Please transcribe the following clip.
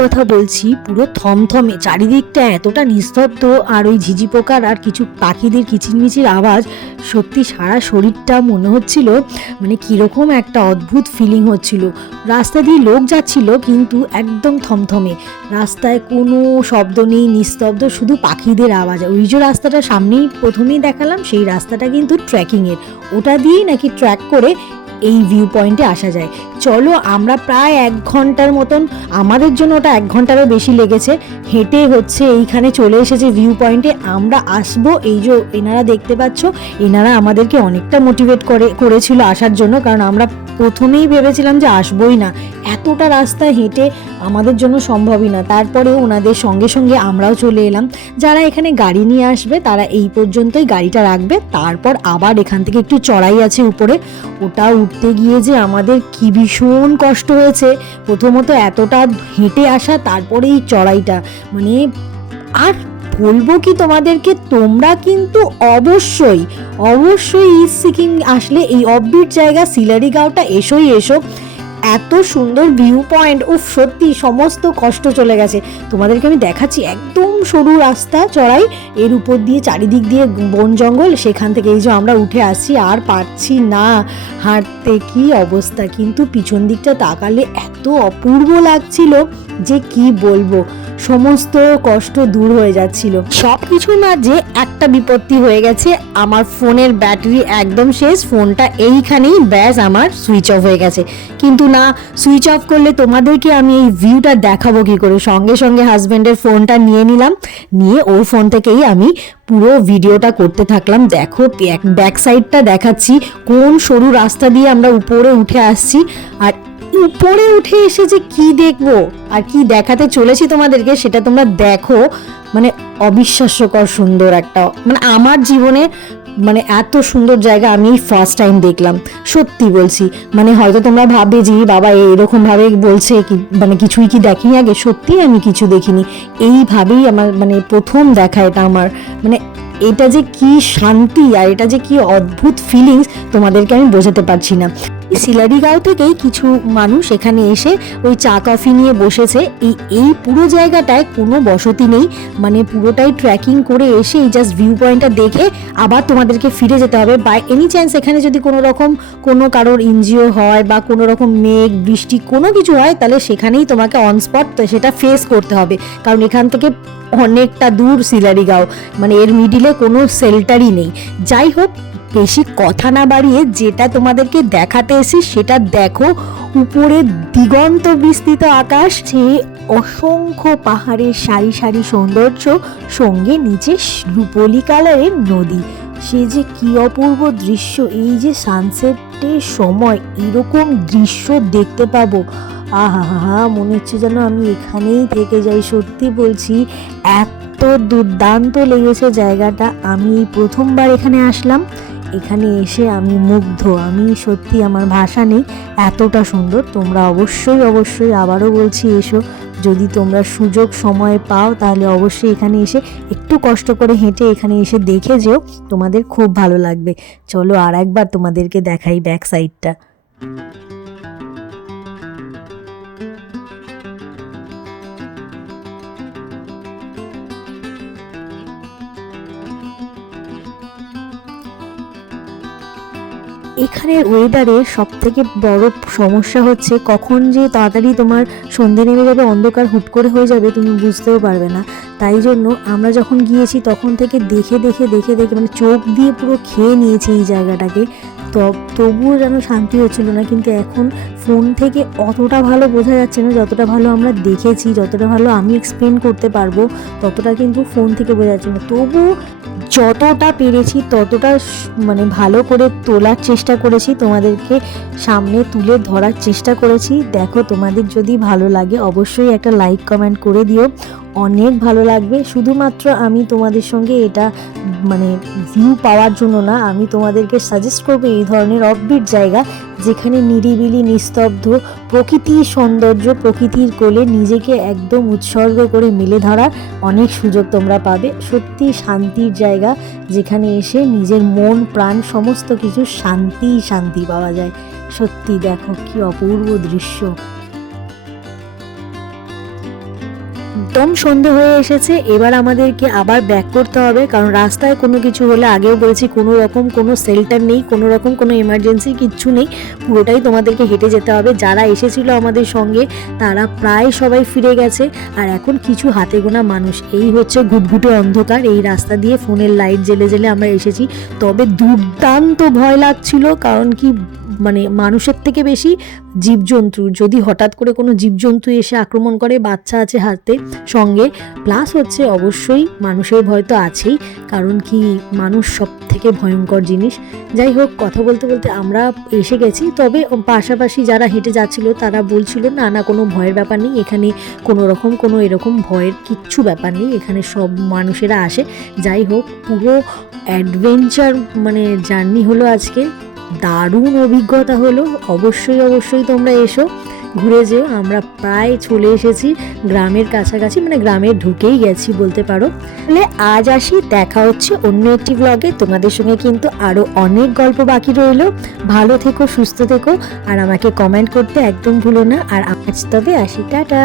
কথা বলছি, পুরো থমথমে, চারিদিকটা এতটা নিস্তব্ধ, আর ওই ঝিঝি পোকার আর কিছু পাখিদের কিচিরমিচির আওয়াজ, সত্যি সারা শরীরটা মনে হচ্ছিল মানে কীরকম একটা অদ্ভুত ফিলিং হচ্ছিল। রাস্তা দিয়ে লোক যাচ্ছিল কিন্তু একদম থমথমে, রাস্তায় কোনো শব্দ নেই, নিস্তব্ধ, শুধু পাখিদের আওয়াজ। ওই যে রাস্তাটা সামনেই প্রথমেই দেখালাম, সেই রাস্তাটা কিন্তু ট্রেকিংয়ের, ওটা দিয়েই নাকি ট্র্যাক করে এই ভিউ পয়েন্টে আসা যায়। চলো, আমরা প্রায় 1 ঘন্টার মতন, আমাদের জন্য ওটা 1 ঘন্টারও বেশি লেগেছে, হেঁটে হচ্ছে এইখানে চলে এসেছে ভিউ পয়েন্টে। আমরা আসবো, এই যে এনারা দেখতে পাচ্ছ, এনারা আমাদেরকে অনেকটা মোটিভেট করেছিল আসার জন্য, কারণ আমরা প্রথমেই ভেবেছিলাম যে আসবোই না, এতটা রাস্তা হেঁটে আমাদের জন্য সম্ভবই না। তারপরে ওনাদের সঙ্গে সঙ্গে আমরাও চলে এলাম। যারা এখানে গাড়ি নিয়ে আসবে তারা এই পর্যন্তই গাড়িটা রাখবে, তারপর আবার এখান থেকে একটু চড়াই আছে উপরে, ওটা উঠতে গিয়ে যে আমাদের কি ভীষণ কষ্ট হয়েছে। প্রথমত এতটা হেঁটে আসা, তারপরে এই চড়াইটা, মানে আর বলবো কি তোমাদেরকে, তোমরা কিন্তু অবশ্যই অবশ্যই ইস্ট সিকিম আসলে এই অফবিট জায়গা সিলারিগাঁওটা এসো। এত সুন্দর ভিউ পয়েন্ট, উফ, সত্যি সমস্ত কষ্ট চলে গেছে। তোমাদেরকে আমি দেখাচ্ছি, একদম সরু রাস্তা চড়াই, এর উপর দিয়ে চারিদিক দিয়ে বন জঙ্গল, সেখান থেকে এই যে আমরা উঠে আসছি, আর পারছি না হাঁটতে, কি অবস্থা। কিন্তু পিছন দিকটা তাকালে এত অপূর্ব লাগছিল যে কি বলবো, সমস্ত কষ্ট দূর হয়ে যাচ্ছিল। সব কিছুর মাঝে একটা বিপত্তি হয়ে গেছে, আমার ফোনের ব্যাটারি একদম শেষ, ফোনটা এইখানেই ব্যাস আমার সুইচ অফ হয়ে গেছে। কিন্তু না, সুইচ অফ করলে তোমাদেরকে আমি এই ভিউটা দেখাবো কি করে। সঙ্গে সঙ্গে হাজব্যান্ডের ফোনটা নিয়ে নিলাম, নিয়ে ওর ফোন থেকেই আমি পুরো ভিডিওটা করতে থাকলাম। দেখো, ব্যাক সাইডটা দেখাচ্ছি, কোন সরু রাস্তা দিয়ে আমরা উপরে উঠে আসছি, আর উপরে উঠে এসে যে কি দেখবো আর কি দেখাতে চলেছি তোমাদেরকে, সেটা তোমরা দেখো। মানে অবিশ্বাস্যকর সুন্দর একটা, মানে আমার জীবনে মানে এত সুন্দর জায়গা আমি ফার্স্ট টাইম দেখলাম, সত্যি বলছি। মানে হয়তো তোমরা ভাববে যে বাবা এরকম ভাবে বলছে, কি মানে কিছুই কি দেখিনি আগে, সত্যি আমি কিছু দেখিনি, এইভাবেই আমার মানে প্রথম দেখা এটা আমার। মানে এটা যে কি শান্তি আর এটা যে কি অদ্ভুত ফিলিংস, তোমাদেরকে আমি বোঝাতে পারছি না। সিলারিগাঁও থেকেই কিছু মানুষ এখানে এসে ওই চা কফি নিয়ে বসেছে। এই পুরো জায়গাটায় কোনো বসতি নেই, মানে পুরোটাই ট্রেকিং করে এসে এই জাস্ট ভিউ পয়েন্টটা দেখে আবার তোমাদেরকে ফিরে যেতে হবে। বাই এনি চান্স এখানে যদি কোনো কারোর এনজিও হয় বা কোনো রকম মেঘ বৃষ্টি কোনো কিছু হয়, তাহলে সেখানেই তোমাকে অন স্পট সেটা ফেস করতে হবে, কারণ এখান থেকে অনেকটা দূর সিলারিগাঁও, মানে এর মিডিলে কোনো শেল্টারই নেই। যাই হোক, বেশি কথা না বাড়িয়ে যেটা তোমাদেরকে দেখাতে এসি সেটা দেখো। উপরে দিগন্ত বিস্তৃত আকাশ, যে অসংখ্য পাহাড়ের সারি সারি সৌন্দর্য, সঙ্গে নিচে রুপোলি কালারের নদী, সে যে কি অপূর্ব দৃশ্য। এই যে সানসেটের সময় এরকম দৃশ্য দেখতে পাবো, আহা, মনে হচ্ছে যেন আমি এখানেই থেকে যাই। সত্যি বলছি, এত দুর্দান্ত লেগেছে জায়গাটা। আমি এই প্রথমবার এখানে আসলাম, এখানে এসে আমি মুগ্ধ, আমি সত্যি আমার ভাষা নেই, এতটা সুন্দর। তোমরা অবশ্যই আবারও বলছি, এসো, যদি তোমরা সুযোগ সময় পাও তাহলে অবশ্যই এখানে এসে একটু কষ্ট করে হেঁটে এখানে এসে দেখে যেও, তোমাদের খুব ভালো লাগবে। চলো আর একবার তোমাদেরকে দেখাই ব্যাক সাইডটা। এখানের ওয়েদারের সব থেকে বড় সমস্যা হচ্ছে কখন যে তাড়াতাড়ি তোমার সন্ধে নেমে যাবে, অন্ধকার হুট করে হয়ে যাবে, তুমি বুঝতেও পারবে না। তাই জন্য আমরা যখন গিয়েছি তখন থেকে দেখে মানে চোখ দিয়ে পুরো খেয়ে নিয়েছি এই জায়গাটাকে, তবুও যেন শান্তি হচ্ছিল না। কিন্তু এখন ফোন থেকে অতটা ভালো বোঝা যাচ্ছে না, যতটা ভালো আমরা দেখেছি, যতটা ভালো আমি এক্সপ্লেন করতে পারবো, ততটা কিন্তু ফোন থেকে বোঝা যাচ্ছে না। তবুও যতটা পেরেছি ততটা মানে ভালো করে তোলার চেষ্টা করেছি, তোমাদেরকে সামনে তুলে ধরার চেষ্টা করেছি। দেখো, তোমাদের যদি ভালো লাগে অবশ্যই একটা লাইক কমেন্ট করে দিও, অনেক ভালো লাগবে। শুধুমাত্র আমি তোমাদের সঙ্গে এটা মানে ভিউ পাওয়ার জন্য না, আমি তোমাদেরকে সাজেস্ট করবো এই ধরনের অফবিট জায়গা, যেখানে নিরিবিলি নিস্তব্ধ প্রকৃতির সৌন্দর্য, প্রকৃতির কোলে নিজেকে একদম উৎসর্গ করে মেলে ধরার অনেক সুযোগ তোমরা পাবে। সত্যি শান্তির জায়গা, যেখানে এসে নিজের মন প্রাণ সমস্ত কিছু শান্তি পাওয়া যায়। সত্যি দেখো কি অপূর্ব দৃশ্য। একদম সন্ধে হয়ে এসেছে, এবার আমাদেরকে আবার ব্যাক করতে হবে, কারণ রাস্তায় কোনো কিছু হলে, আগেও বলেছি, কোনো রকম কোনো শেল্টার নেই, কোনো রকম কোনো এমার্জেন্সি কিচ্ছু নেই, পুরোটাই তোমাদেরকে হেঁটে যেতে হবে। যারা এসেছিল আমাদের সঙ্গে তারা প্রায় সবাই ফিরে গেছে, আর এখন কিছু হাতে গোনা মানুষ। এই হচ্ছে ঘুটঘুটে অন্ধকার, এই রাস্তা দিয়ে ফোনের লাইট জ্বেলে জ্বেলে আমরা এসেছি। তবে দুর্দান্ত ভয় লাগছিল, কারণ কি মানে মানুষের থেকে বেশি জীবজন্তু, যদি হঠাৎ করে কোনো জীবজন্তু এসে আক্রমণ করে, বাচ্চা আছে হাতে সঙ্গে, প্লাস হচ্ছে অবশ্যই মানুষের ভয় তো আছেই, কারণ কি মানুষ সব থেকে ভয়ঙ্কর জিনিস। যাই হোক, কথা বলতে বলতে আমরা এসে গেছি। তবে পাশাপাশি যারা হেঁটে যাচ্ছিল তারা বলছিল না না, কোনো ভয়ের ব্যাপার নেই, এখানে কোনো রকম কোনো এরকম ভয়ের কিচ্ছু ব্যাপার নেই, এখানে সব মানুষেরা আসে। যাই হোক, পুরো অ্যাডভেঞ্চার মানে জার্নি হলো আজকে, দারুণ অভিজ্ঞতা হলো। অবশ্যই অবশ্যই তোমরা এসো, ঘুরে যেও। আমরা প্রায় চলে এসেছি গ্রামের কাছাকাছি, মানে গ্রামে ঢুকেই গেছি বলতে পারো। তাহলে আজ আসি, দেখা হচ্ছে অন্য একটি ব্লগে। তোমাদের সঙ্গে কিন্তু আরও অনেক গল্প বাকি রইলো। ভালো থেকো, সুস্থ থেকো, আর আমাকে কমেন্ট করতে একদম ভুলো না। আর আজ তবে আসি, টাটা।